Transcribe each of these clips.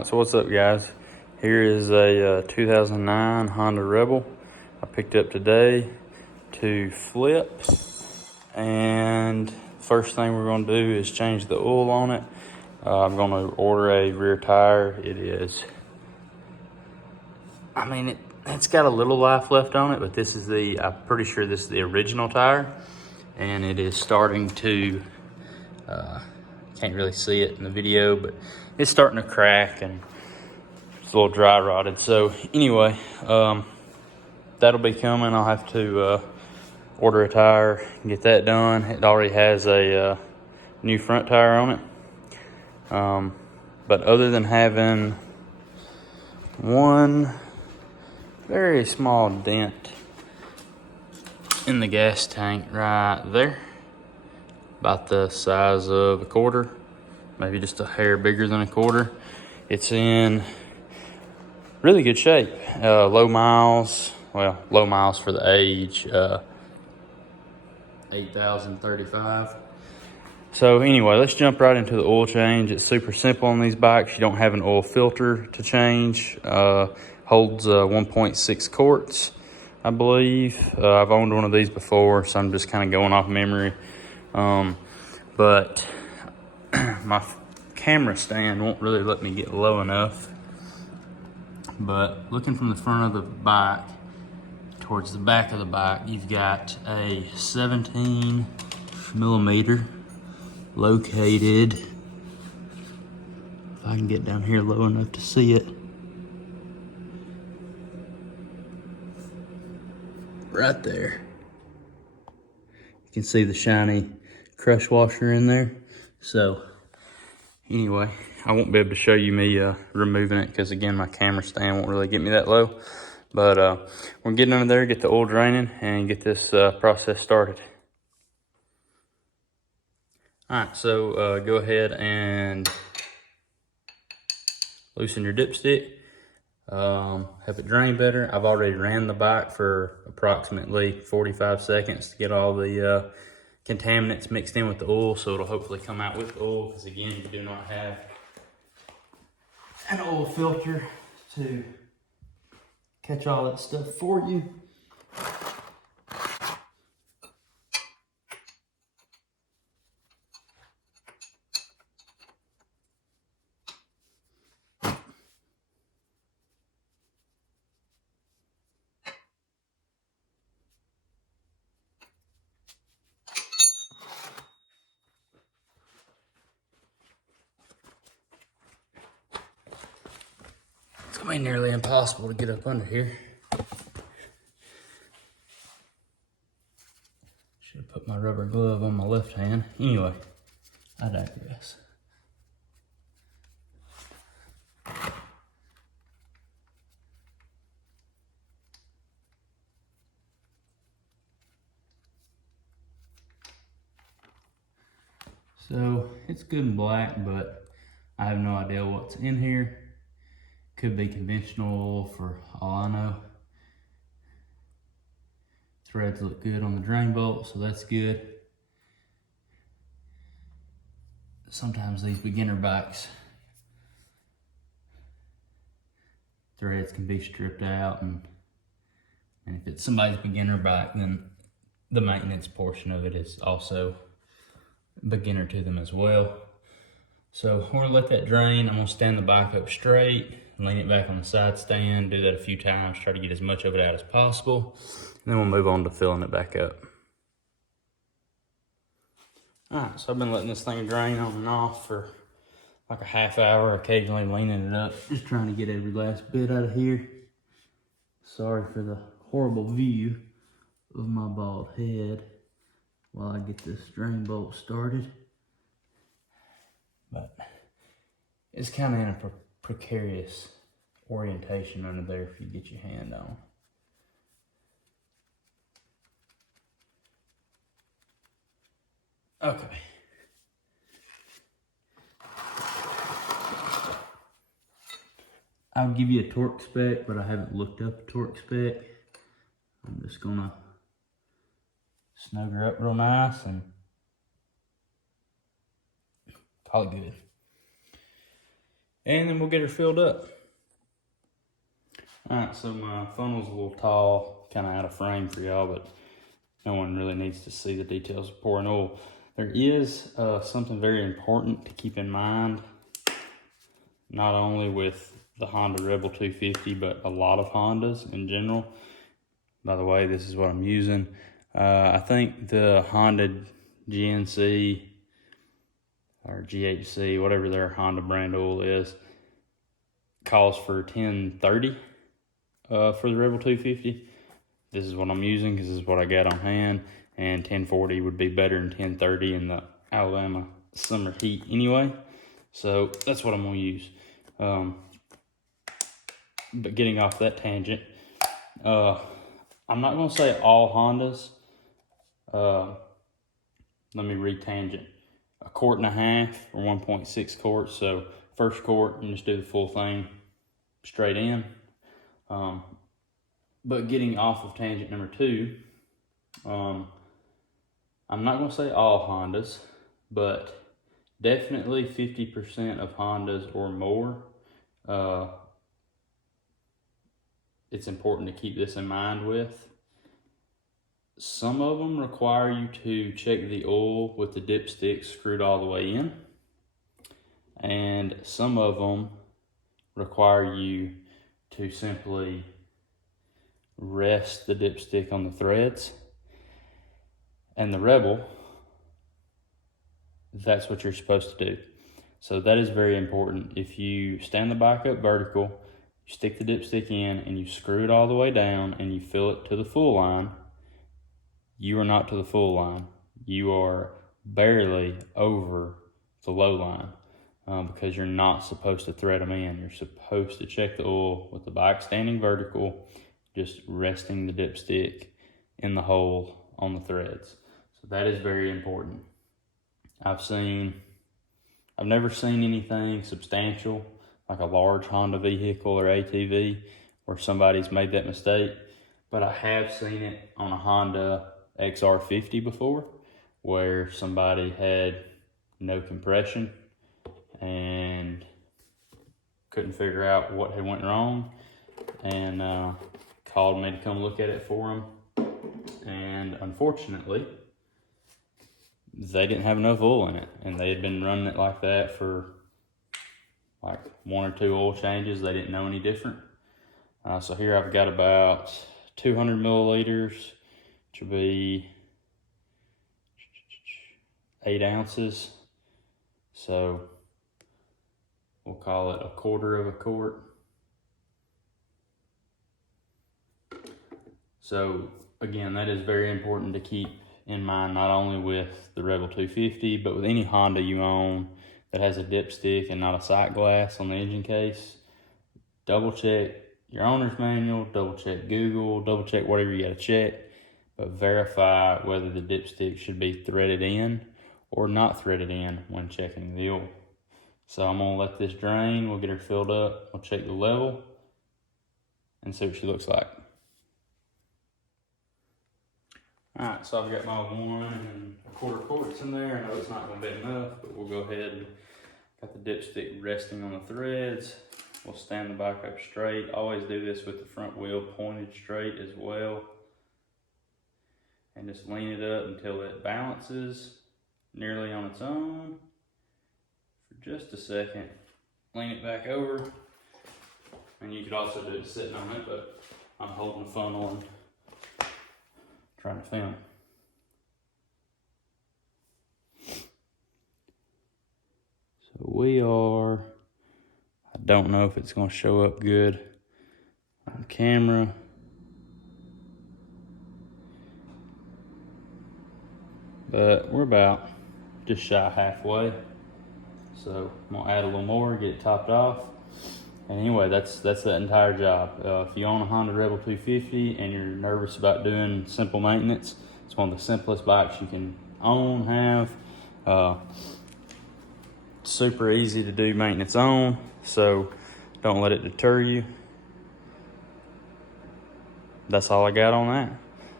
Alright, so what's up, guys? Here is a 2009 Honda Rebel I picked up today to flip, and first thing we're going to do is change the oil on it. I'm going to order a rear tire. It's got a little life left on it, but this is I'm pretty sure this is the original tire, and it is starting to, can't really see it in the video, but it's starting to crack and it's a little dry rotted. So anyway, that'll be coming. I'll have to order a tire and get that done. It already has a new front tire on it. But other than having one very small dent in the gas tank right there, about the size of a quarter, maybe just a hair bigger than a quarter, it's in really good shape. Low miles for the age, 8,035. So anyway, let's jump right into the oil change. It's super simple on these bikes. You don't have an oil filter to change. Holds 1.6 quarts, I believe. I've owned one of these before, so I'm just kind of going off memory. But my camera stand won't really let me get low enough. But looking from the front of the bike towards the back of the bike, you've got a 17 millimeter located, if I can get down here low enough to see it, right there. You can see the shiny crush washer in there. So anyway, I won't be able to show you me removing it because, again, my camera stand won't really get me that low. But we're getting under there, get the oil draining, and get this process started. All right, so go ahead and loosen your dipstick. Have it drain better. I've already ran the bike for approximately 45 seconds to get all the contaminants mixed in with the oil, so it'll hopefully come out with the oil, because again, you do not have an oil filter to catch all that stuff for you. It's gonna be nearly impossible to get up under here. Should have put my rubber glove on my left hand. Anyway, I digress. So it's good and black, but I have no idea what's in here. Could be conventional oil for all I know. Threads look good on the drain bolt, so that's good. Sometimes these beginner bikes, threads can be stripped out, and if it's somebody's beginner bike, then the maintenance portion of it is also beginner to them as well. So we're gonna let that drain. I'm gonna stand the bike up straight, lean it back on the side stand, do that a few times, try to get as much of it out as possible, and then we'll move on to filling it back up. All right, so I've been letting this thing drain on and off for like a half hour, occasionally leaning it up, just trying to get every last bit out of here. Sorry for the horrible view of my bald head while I get this drain bolt started. But it's kind of in a precarious orientation under there if you get your hand on. Okay. I'll give you a torque spec, but I haven't looked up a torque spec. I'm just gonna snug her up real nice and call it good. and then we'll get her filled up. All right, so my funnel's a little tall, kind of out of frame for y'all, but no one really needs to see the details of pouring oil. There is something very important to keep in mind, not only with the Honda Rebel 250, but a lot of Hondas in general. By the way, this is what I'm using. I think the Honda GNC or GHC, whatever their Honda brand oil is, calls for 1030 for the Rebel 250. This is what I'm using because this is what I got on hand, and 1040 would be better than 1030 in the Alabama summer heat anyway. So that's what I'm gonna use. But getting off that tangent, I'm not gonna say all Hondas. Let me re-tangent. 1.5 quarts or 1.6 quarts. So first quart, and just do the full thing straight in. But getting off of tangent number 2, I'm not gonna say all Hondas, but definitely 50% of Hondas or more. It's important to keep this in mind with. Some of them require you to check the oil with the dipstick screwed all the way in. And some of them require you to simply rest the dipstick on the threads. And the Rebel, that's what you're supposed to do. So that is very important. If you stand the bike up vertical, you stick the dipstick in and you screw it all the way down and you fill it to the full line, you are not to the full line. You are barely over the low line because you're not supposed to thread them in. You're supposed to check the oil with the bike standing vertical, just resting the dipstick in the hole on the threads. So that is very important. I've never seen anything substantial like a large Honda vehicle or ATV where somebody's made that mistake, but I have seen it on a Honda XR50 before where somebody had no compression and couldn't figure out what had went wrong, and called me to come look at it for them. And unfortunately, they didn't have enough oil in it, and they had been running it like that for like 1 or 2 oil changes. They didn't know any different. So here I've got about 200 milliliters, which will be 8 ounces. So we'll call it 1/4 quart. So again, that is very important to keep in mind, not only with the Rebel 250, but with any Honda you own that has a dipstick and not a sight glass on the engine case. Double check your owner's manual, double check Google, double check whatever you gotta check, but verify whether the dipstick should be threaded in or not threaded in when checking the oil. So I'm gonna let this drain, we'll get her filled up, we'll check the level and see what she looks like. Alright, so I've got my 1 1/4 quarts in there. I know it's not going to be enough, but we'll go ahead and got the dipstick resting on the threads. We'll stand the bike up straight. Always do this with the front wheel pointed straight as well. And just lean it up until it balances nearly on its own. For just a second, lean it back over. And you could also do it sitting on it, but I'm holding the funnel and trying to film. So we are, I don't know if it's going to show up good on camera. But we're about just shy halfway. So I'm going to add a little more, get it topped off. And anyway, that's the entire job. If you own a Honda Rebel 250 and you're nervous about doing simple maintenance, it's one of the simplest bikes you can own, have. Super easy to do maintenance on, so don't let it deter you. That's all I got on that.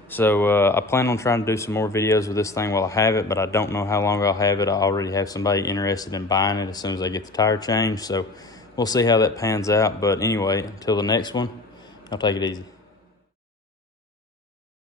So I plan on trying to do some more videos with this thing while I have it, but I don't know how long I'll have it. I already have somebody interested in buying it as soon as I get the tire changed, so we'll see how that pans out. But anyway, until the next one, I'll take it easy.